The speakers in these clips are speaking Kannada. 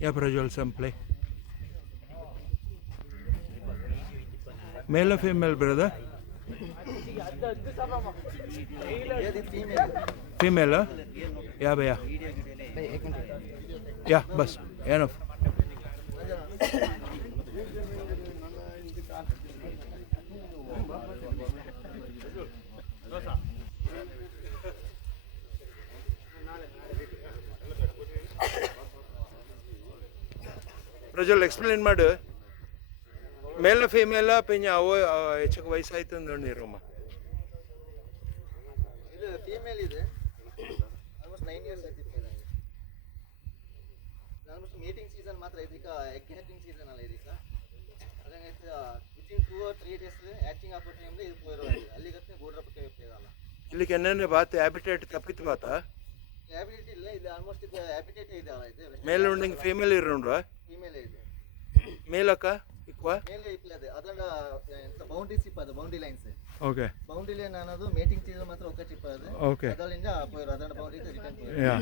Yeah, Prajwal, some play. Male or female, brother? Female, huh? Yeah, bhaiya. Yeah, bas. Enough. Prajwal, explain matter. Mail female ಪಿಂಜ ಅವು ಹೆಚ್ಚಕ್ಕೆ ವಯಸ್ಸಾಯ್ತು ಅಂದಿರಮ್ಮ. ಇದು ಫೀಮೇಲ್ ಇದೆ, ಆಲ್ಮೋಸ್ಟ್ 9 ಇಯರ್ಸ್ ಆಯ್ತು. ಆಲ್ಮೋಸ್ಟ್ ಮೀಟಿಂಗ್ ಸೀಸನ್ ಮಾತ್ರ ಇದೀಗ ಎಗ್ ಹ್ಯಾಚಿಂಗ್ ಸೀಸನ್ ಅಲ್ಲ ಇದೀಗ. ಅದಂಗೆ ವಿತಿನ್ 2 or 3 days ಹ್ಯಾಚಿಂಗ್ ಆಗೋ ಟೈಮ್ಲಿ ಇದು ಪೋಯಿರೋದು ಅಲ್ಲಿಗತ್ತೆ ಗೋಡ್ರ ಪಕ್ಕೆ ಹೋಗ್ತದಲ್ಲ. ಇಲ್ಲಿಗೆ ಎನ್ನೇನೆ ಬಾತ್ ಹ್ಯಾಬಿಟೇಟ್ ತಪ್ಪಿತ್ತು ಬಾತ ಹ್ಯಾಬಿಟೇಟ್ ಇಲ್ಲ, ಇದು ಆಲ್ಮೋಸ್ಟ್ ಇದು ಹ್ಯಾಬಿಟೇಟ್ ಇದೆ ಅಲ್ಲ. ಇದು ಮೇಲ್ ಉಂಡಿಂಗ್ ಫೀಮೇಲ್ ಇರೋಣ್ವಾ? ಫೀಮೇಲ್ ಇದೆ. ಮೇಲಕ್ಕ ಇಕ್ವಾ ಮೇಲ್ ಇಪ್ಲದೆ ಅದನ್ನ ಎಂತ ಬೌಂಡರೀಸ್ ಇಪ್ಪದು, boundary lines. Okay. Boundary line ಅನ್ನೋದು ಮೀಟಿಂಗ್ ಸೀಸನ್ ಮಾತ್ರ ಒಕ್ಕ ಚಿಪ್ಪದು. ಓಕೆ. ಅದರಿಂದ ಪೋಯಿರೋ ಅದನ್ನ ಬೌಂಡರಿ ರಿಟರ್ನ್ ಪೋಯಿರೋ. ಯಾ.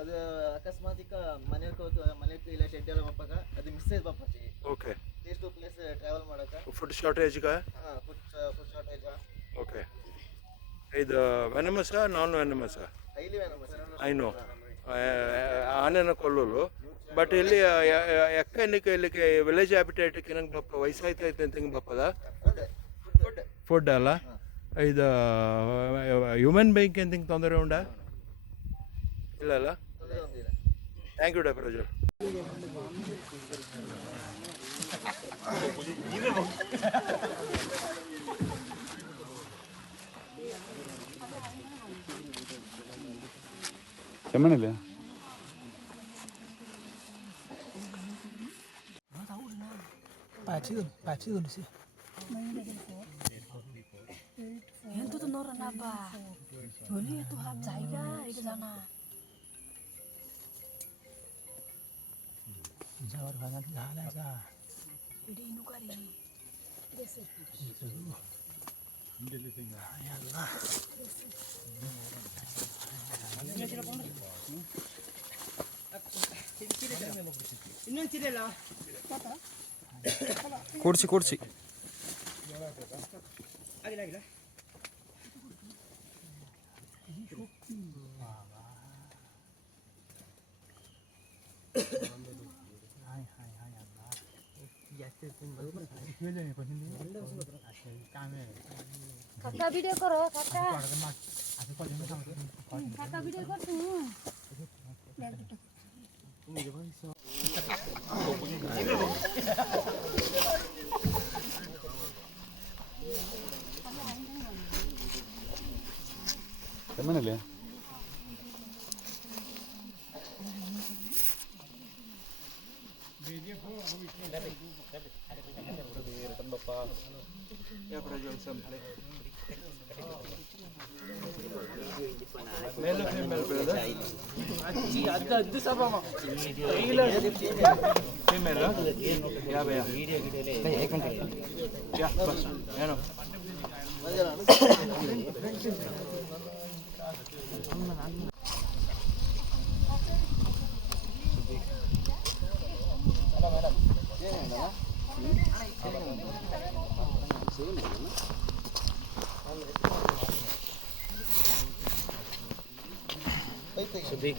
ಅದು ಅಕಸ್ಮಾತಿಕ ಮನೆಗೆ ಇಲ್ಲ ಶೆಡ್ ಎಲ್ಲ ಬಪ್ಪಾಗ ಅದು ಮಿಸ್ ಆಯ್ತು ಬಪ್ಪಚ್ಚಿ. Okay. Place to place travel ಮಾಡಕ ಫುಡ್ ಶಾರ್ಟೇಜ್ಗ? ಹಾಂ, ಫುಡ್ ಶಾರ್ಟೇಜ್. ಓಕೆ. ಇದು venomous non venomous? Highly venomous. I know. ಆನೆನ ಕೊಲ್ಲಲು ಬಟ್ ಇಲ್ಲಿ ಎಕ್ಕ ಇಲ್ಲಿಗೆ ವಿಲೇಜ್ ಹ್ಯಾಬಿಟೇಟ್ಗೆ ನಂಗೆ ಬಪ್ಪ ವಯಸ್ಸಾಯ್ತೈತೆ ಅಂತ ಹಿಂಗೆ ಬಪ್ಪದ ಫುಡ್ ಅಲ್ಲ. ಇದು ಹ್ಯೂಮನ್ ಬೈಂಗ್ ಅಂತ ಹಿಂಗೆ ತೊಂದರೆ ಉಂಡ ಇಲ್ಲ ಅಲ್ಲ? Thank you doctor Prajwal. ചെമ്മണല്ലേ? Pachi sih. Itu tuh noran apa? Joli itu hak saya itu sana. Jawar banget jalan sa. Jadi ini kali. Ya Allah. ಕೂಡ್ಸಿ ಕೂಡ್ಸಿ kakak video koro kakak video kor tu ചെമ്മണല്ലേ? Male female brother? Female? Yeah ಭಯ್ಯಾ. ಯಾ ಬಸ್ ಏನೋ देखिए